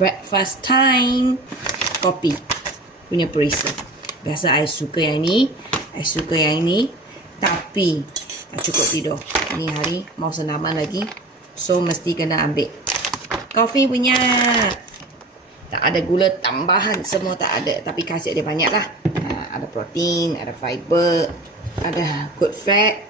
breakfast time. Kopi punya perisa. Biasa I suka yang ni, tapi tak cukup tidur. Ni hari mau senaman lagi, so mesti kena ambil kopi punya. Tak ada gula tambahan, semua tak ada, tapi khasiat dia banyak lah. Ada protein, ada fiber, ada good fat,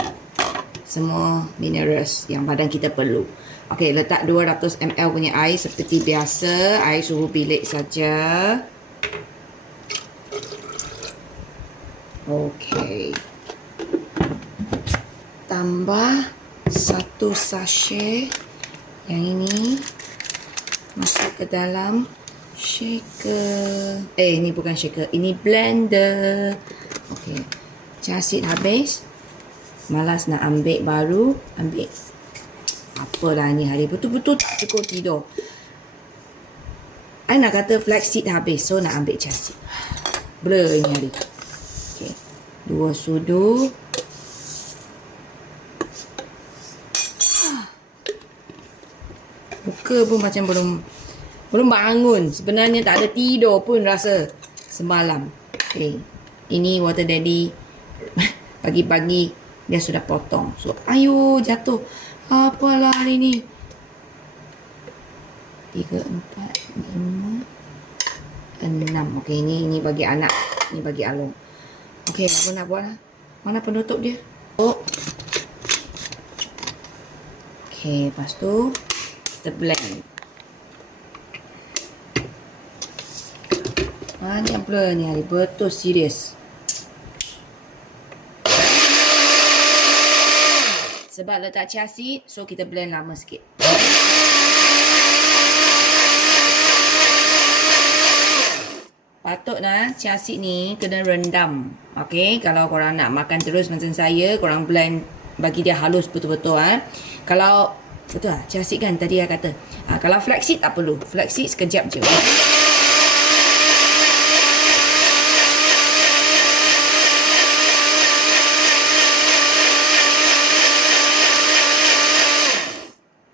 semua minerals yang badan kita perlu. Okey, letak 200 ml punya air seperti biasa. Air suhu bilik saja. Okey. Tambah 1 sachet yang ini masuk ke dalam shaker. Ini bukan shaker, ini blender. Okey. Chia seed habis. Malas nak ambil baru, ambil. Apalah ni hari betul-betul tak cukup tidur. I nak kata flaxseed habis, so nak ambil chia seed. Blur ni hari. Okey. 2 sudu. Muka pun macam belum bangun. Sebenarnya tak ada tidur pun rasa semalam. Okey. Ini water daddy pagi-pagi dia sudah potong. So, ayo jatuh. Apalah hari ni. 3, 4, 5, 6. Okey, ini bagi anak. Ini bagi Along. Okey, apa nak buat lah? Mana penutup dia? Oh. Okey, lepas tu kita blend. Banyak pula ni hari. Betul serius. Sebab letak chia seed, so kita blend lama sikit. Patutlah chia seed ni kena rendam. Okey, kalau korang nak makan terus macam saya, korang blend bagi dia halus betul-betul. Kalau betul lah, chia seed kan tadi saya kata. Kalau flaxseed tak perlu. Flaxseed sekejap je.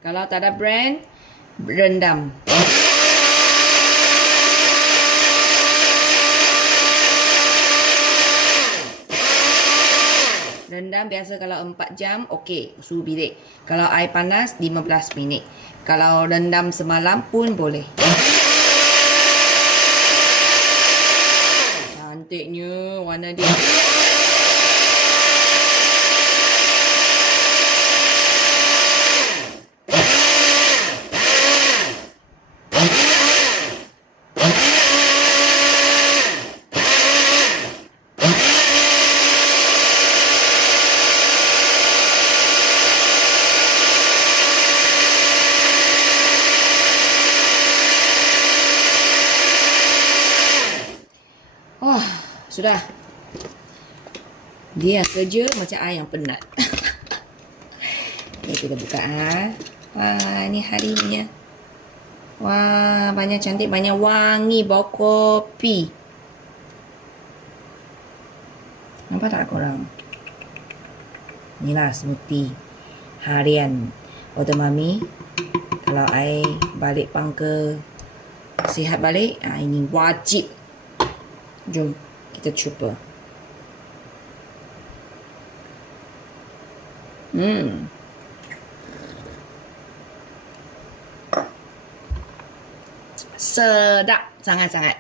Kalau tak ada brand, rendam. Rendam biasa kalau 4 jam, okey, suhu bilik. Kalau air panas, 15 minit. Kalau rendam semalam pun boleh. Cantiknya warna dia. Wah, sudah. Dia kerja macam I yang penat. Ni kita buka. Wah, ni hari punya. Wah, banyak cantik, banyak wangi bau kopi. Nampak tak korang? Inilah smoothie harian Water Mami. Kalau I balik pangka sihat balik, ini wajib. Jom kita cuba. Sedap sangat-sangat.